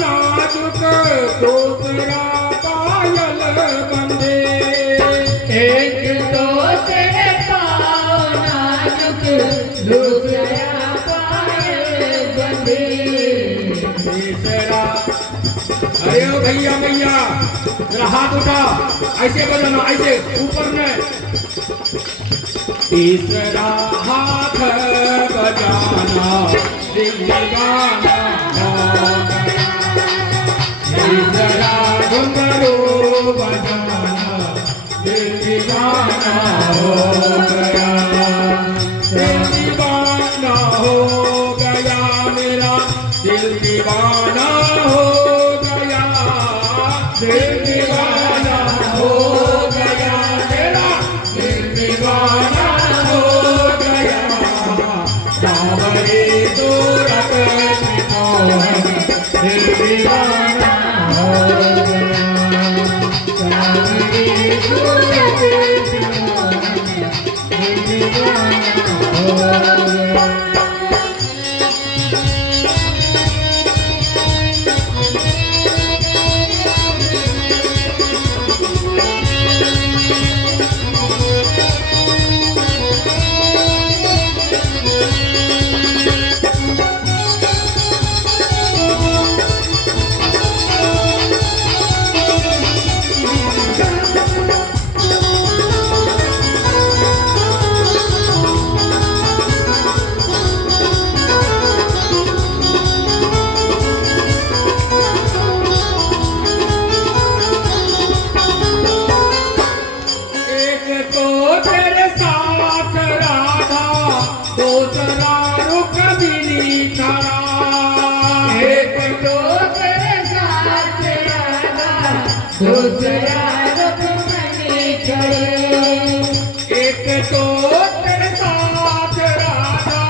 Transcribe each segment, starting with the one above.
नाजुक दूसरा पायल बंदे। एक तो तेरे पाँव नाजुक दूसरा पायल बंदे। तीसरा, अरे ओ भैया भैया जरा हाथ उठा, ऐसे बजाना, ऐसे ऊपर में। तीसरा हाथ बजाना दिल गाना हो गया। तीसरा घुंघरू बजाना दिल दीवाना हो गया। दिल दीवाना हो गया मेरा, दिल दीवाना हो गया। दिल दीवाना हो गया मेरा, दिल दीवाना हो गया। सावरी सूरत में मोहन दिल दीवाना हो गया। सावरी सूरत में मोहन दिल दीवाना हो गया। दूसरा रुक्मणी खड़े। एक तो तेरे साथ राधा,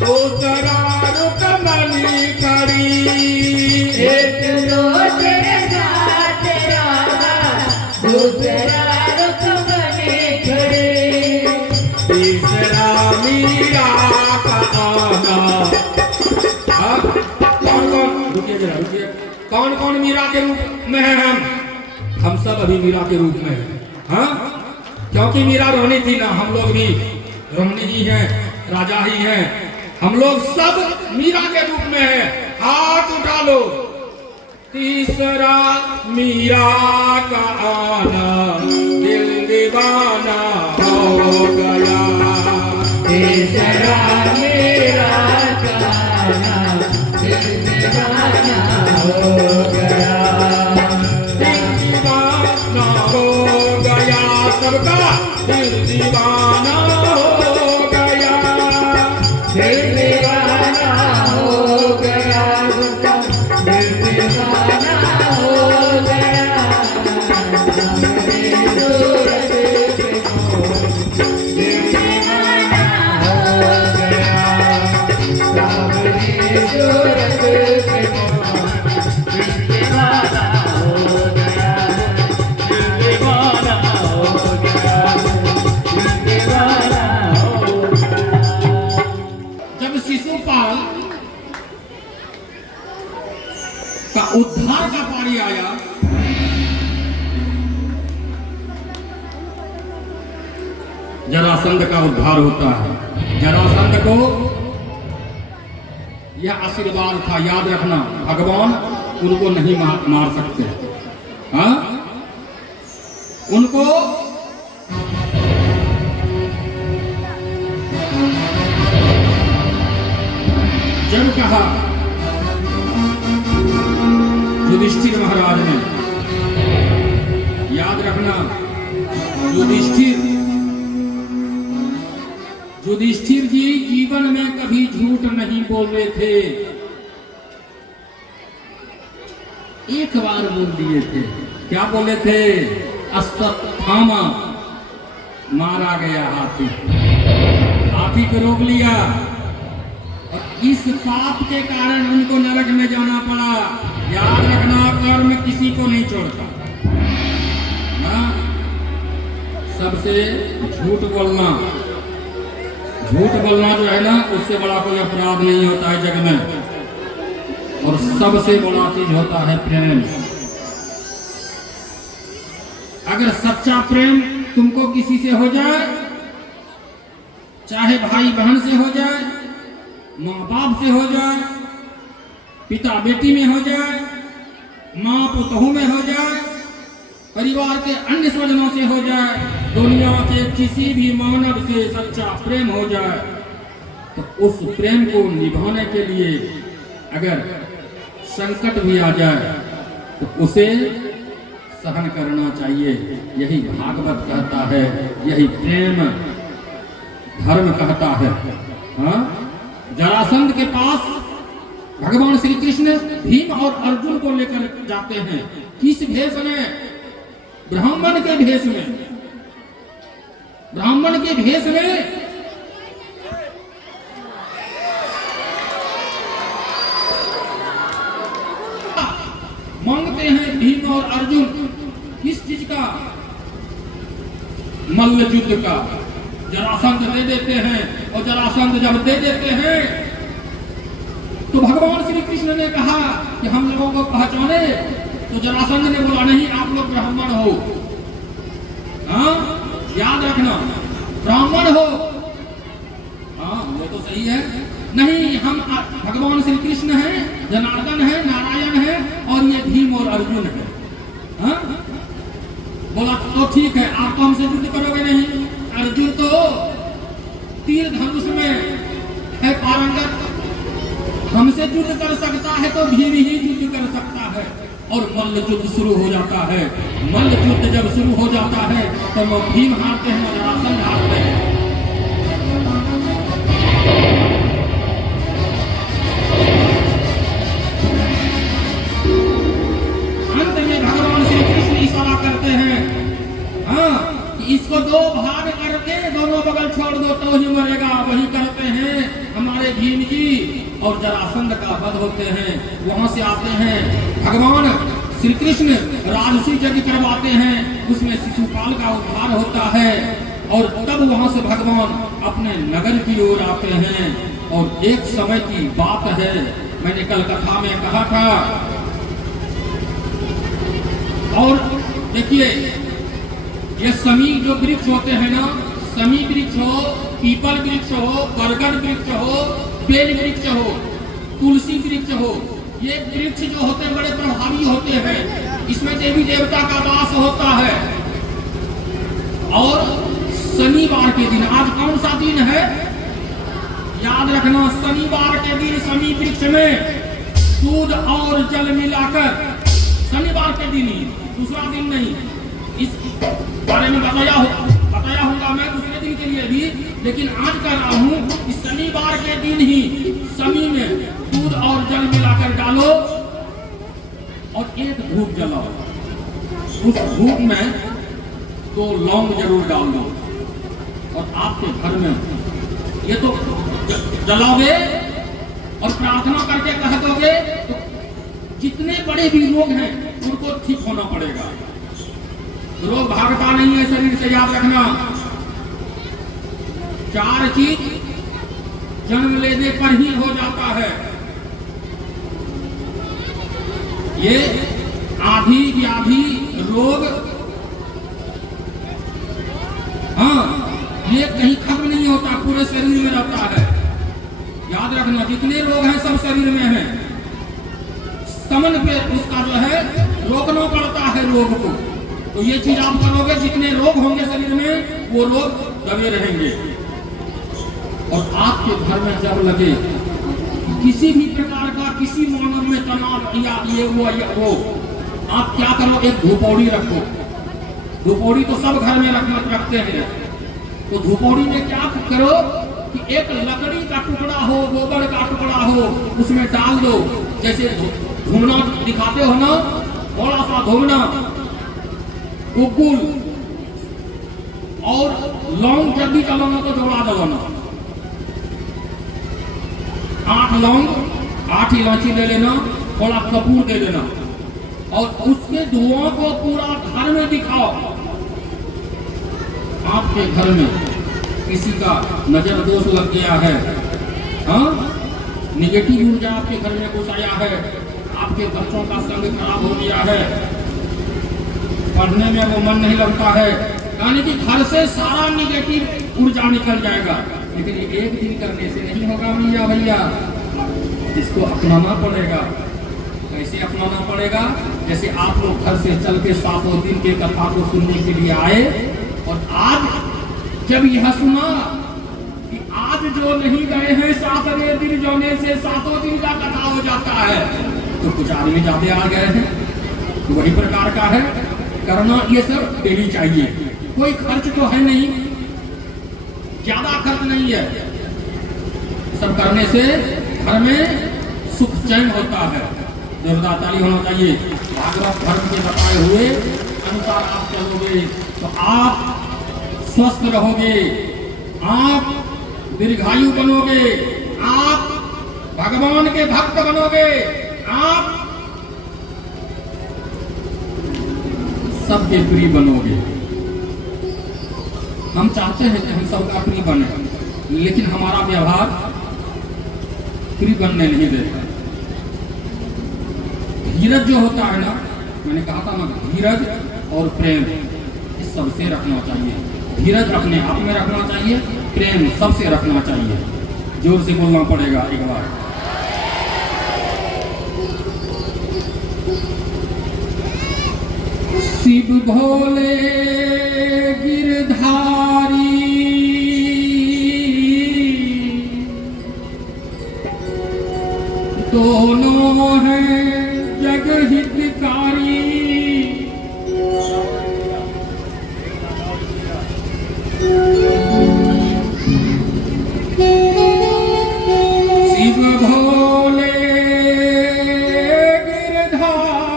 दूसरा रुक्मणी खड़ी। एक तो तेरे साथ राधा, दूसरा रुक्मणी खड़े। तीसरा मीरा का आना। कौन कौन, रुकिए जरा रुकिए, कौन कौन मीरा के रूप में है? हम सब अभी मीरा के रूप में हैं। हाँ, क्योंकि मीरा रोहिणी थी ना, हम लोग भी रोहिणी ही हैं, राजा ही हैं। हम लोग सब मीरा के रूप में हैं। हाथ उठा लो। तीसरा मीरा का आना दिल दीवाना हो गया। तीसरा मीरा का आना दिल दीवाना हो गया। सबका दिल दीवाना हो गया। दिल दीवाना हो गया, सबका दिल दीवाना हो गया। सावरी सूरत पे मोहन दिल दीवाना हो गया। सावरी सूरत पे मोहन दिल दीवाना हो गया। दिल दीवाना हो गया। दिल दीवाना हो गया। जब शिशुपाल का उद्धार का पारी आया, जरासंध का उद्धार होता है। जरासंध को यह आशीर्वाद था, याद रखना, भगवान उनको नहीं मार सकते। हाँ, उनको जब कहा युधिष्ठिर महाराज ने, याद रखना, युधिष्ठिर जी जीवन में कभी झूठ नहीं बोले थे। एक बार बोल दिए थे। क्या बोले थे? अश्वत्थामा मारा गया हाथी, हाथी को रोक लिया और इस पाप के कारण उनको नरक में जाना पड़ा। याद रखना, कर्म किसी को नहीं छोड़ता। हाँ? सबसे झूठ बोलना जो है ना, उससे बड़ा कोई अपराध नहीं होता है जग में। और और सबसे बड़ा चीज होता है प्रेम। अगर सच्चा प्रेम तुमको किसी से हो जाए, चाहे भाई बहन से हो जाए, माँ बाप से हो जाए, पिता बेटी में हो जाए, माँ पुतहू में हो जाए, परिवार के अन्य स्वजनों से हो जाए, दुनिया के किसी भी मानव से सच्चा प्रेम हो जाए, तो उस प्रेम को निभाने के लिए अगर संकट भी आ जाए तो उसे सहन करना चाहिए। यही भागवत कहता है, यही प्रेम धर्म कहता है। हाँ, जरासंध के पास भगवान श्री कृष्ण भीम और अर्जुन को लेकर जाते हैं। किस भेष में? ब्राह्मण के भेष में। ब्राह्मण के भेष में मांगते हैं भीम और अर्जुन किस चीज का? मल्ल युद्ध का। जरासंध दे देते हैं, और जरासंध जब दे देते हैं तो भगवान श्री कृष्ण ने कहा कि हम लोगों को पहचाने, तो जरासंध ने बोला नहीं, आप लोग ब्राह्मण हो। हाँ, याद रखना, ब्राह्मण हो। हाँ, वो तो सही है। नहीं, हम भगवान श्री कृष्ण हैं, जनार्दन है, नारायण है, और ये भीम और अर्जुन है। हाँ? बोला तो ठीक है, आप तो हमसे युद्ध करोगे नहीं। अर्जुन तो तीर धनुष में है पारंगत, हमसे युद्ध कर सकता है तो भीम ही युद्ध कर सकता है। और मल्ल युद्ध शुरू हो जाता है। मल्ल युद्ध जब शुरू हो जाता है तो भीम हारते हैं, जरासंध हारते हैं। अंत में भगवान श्री कृष्ण इशारा करते हैं, हाँ, कि इसको दो भाग करके दोनों बगल छोड़ दो तो ही मरेगा। वही करते हैं हमारे भीम जी, और जरासंध का वध होते हैं। वहां से आते हैं भगवान श्री कृष्ण, राजसी यज्ञ करवाते हैं, उसमें शिशुपाल का उद्धार होता है। और तब वहां से भगवान अपने नगर की ओर आते हैं। और एक समय की बात है, मैंने कल कथा में कहा था। और देखिए, ये समी जो वृक्ष होते हैं ना, समी वृक्ष हो, पीपल वृक्ष हो, बरगद वृक्ष हो, बेल वृक्ष हो, तुलसी वृक्ष हो, ये वृक्ष जो होते हैं बड़े प्रभावी होते हैं। इसमें देवी देवता का वास होता है। और शनिवार के दिन, आज कौन सा दिन है याद रखना, शनिवार के दिन समी वृक्ष में दूध और जल मिलाकर, शनिवार के दिन ही, दूसरा दिन नहीं। इस बारे में बताया होगा मैं दूसरे दिन के लिए भी, लेकिन आज कर रहा हूँ कि शनिवार के दिन ही समी में दूध और जल मिलाकर डालो और एक धूप जलाओ। उस धूप में 2 लौंग जरूर डाल दो। और आपके घर में ये तो जलाओगे और प्रार्थना करके कह दोगे तो जितने बड़े भी रोग हैं उनको ठीक होना पड़ेगा। रोग भागता नहीं है शरीर से, याद रखना। 4 चीज जन्म लेने पर ही हो जाता है। ये आधी व्याधि रोग, हाँ, ये कहीं खत्म नहीं होता, पूरे शरीर में रहता है। याद रखना, जितने रोग हैं सब शरीर में हैं। समन पे उसका जो है रोकना पड़ता है रोग को। तो ये चीज आप करोगे, जितने रोग होंगे शरीर में वो रोग दबे रहेंगे। और आपके घर में जब लगे किसी भी प्रकार का किसी मानव में तनाव या ये वो, आप क्या करो, एक धूपौड़ी रखो। धूपौड़ी तो सब घर में रखते हैं। तो धूपौड़ी में क्या करो कि एक लकड़ी का टुकड़ा हो, गोबर का टुकड़ा हो, उसमें डाल दो। जैसे घूमना दिखाते हो ना, थोड़ा सा घूमना, उगुल और लौंग जब भी चलाना तो जोड़ा दबाना। 8 लौंग, 8 इलायची ले लेना, थोड़ा कपूर दे देना, और उसके धुआं को पूरा घर में दिखाओ। आपके घर में किसी का नजर दोष लग गया है, हाँ, निगेटिव ऊर्जा आपके घर में घुस आया है, आपके बच्चों का संग खराब हो गया है, पढ़ने में वो मन नहीं लगता है, यानी कि घर से सारा निगेटिव ऊर्जा निकल जाएगा। लेकिन ये एक दिन करने से नहीं होगा मियाँ भैया, इसको अपनाना पड़ेगा। कैसे अपनाना पड़ेगा? जैसे आप लोग घर से चल के 7 दिन के कथा को सुनने के लिए आए, और आज जब यह सुना कि आज जो नहीं गए हैं 7वें दिन जाने से 7 दिन का कथा हो जाता है, तो कुछ आदमी ज्यादा आ गए हैं। तो वही प्रकार का है करना, ये सब डेली चाहिए। कोई खर्च तो है नहीं, ज्यादा खर्च नहीं है, सब करने से घर में सुख चैन होता है। जोरदार ताली होना चाहिए। भागवत धर्म के बताए हुए अनुसार आप चलोगे तो आप स्वस्थ रहोगे, आप दीर्घायु बनोगे, आप भगवान के भक्त बनोगे, आप सबके प्रिय बनोगे। हम चाहते हैं कि हम सबका प्रिय बने, लेकिन हमारा व्यवहार प्रिय बनने नहीं देता। धीरज जो होता है ना, मैंने कहा था ना, धीरज और प्रेम इस सबसे रखना चाहिए। धीरज अपने आप में रखना चाहिए, प्रेम सबसे रखना चाहिए। जोर से बोलना पड़ेगा एक बार। शिव भोले गिरधारी, दोनों हैं जग हितकारी। शिव भोले गिरधारी,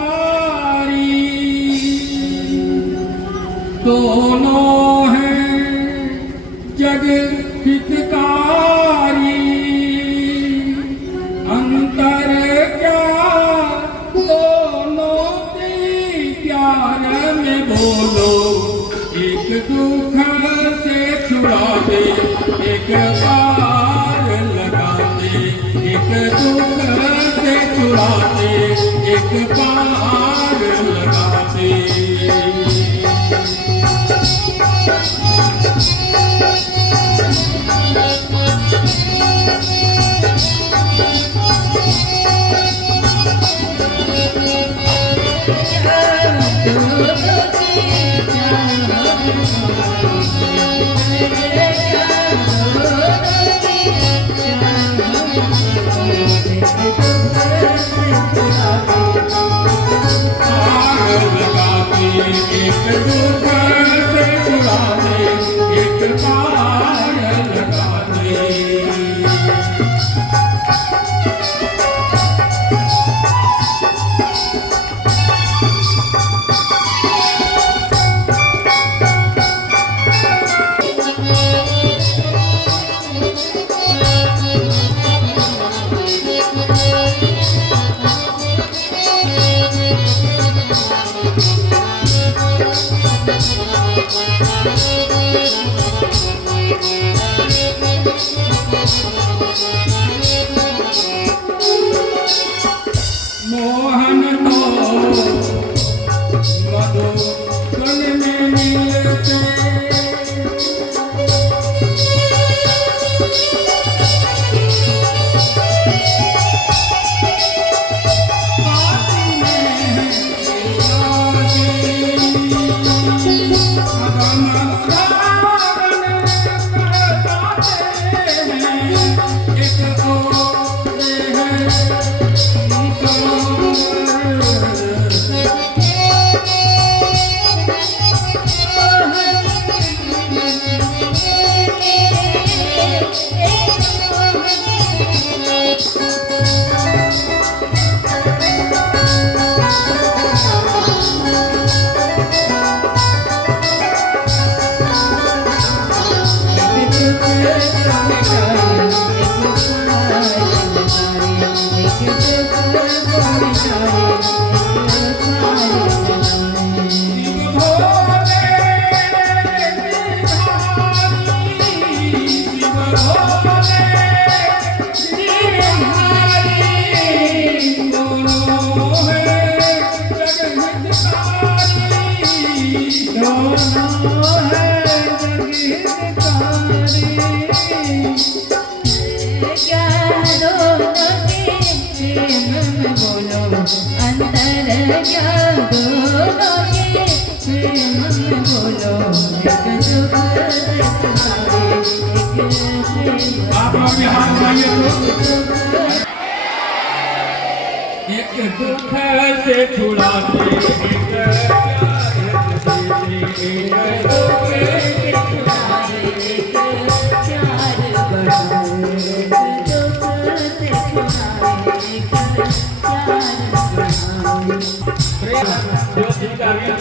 दोनों हैं जग हितकारी। अंतर क्या दोनों की प्यार में बोलो, एक दुख से छुड़ा दे, एक पार लगा दे, एक दुख से छुड़ा दे, एक पार लगा दे। दोनों है जगीरकारी क्या दोनों के प्रेम में बोलो अंतर क्या दोनों के प्रेम में बोलो एक दुख दिखावे एक प्रेम आप लोग भी हाथ उठाइए तो एक दुख से छुड़ाते एक प्यार देते, एक दुख से छुड़ावे एक प्यार बढ़ावे एक दुख से छुड़ावे एक प्यार बढ़ावे प्रेम जो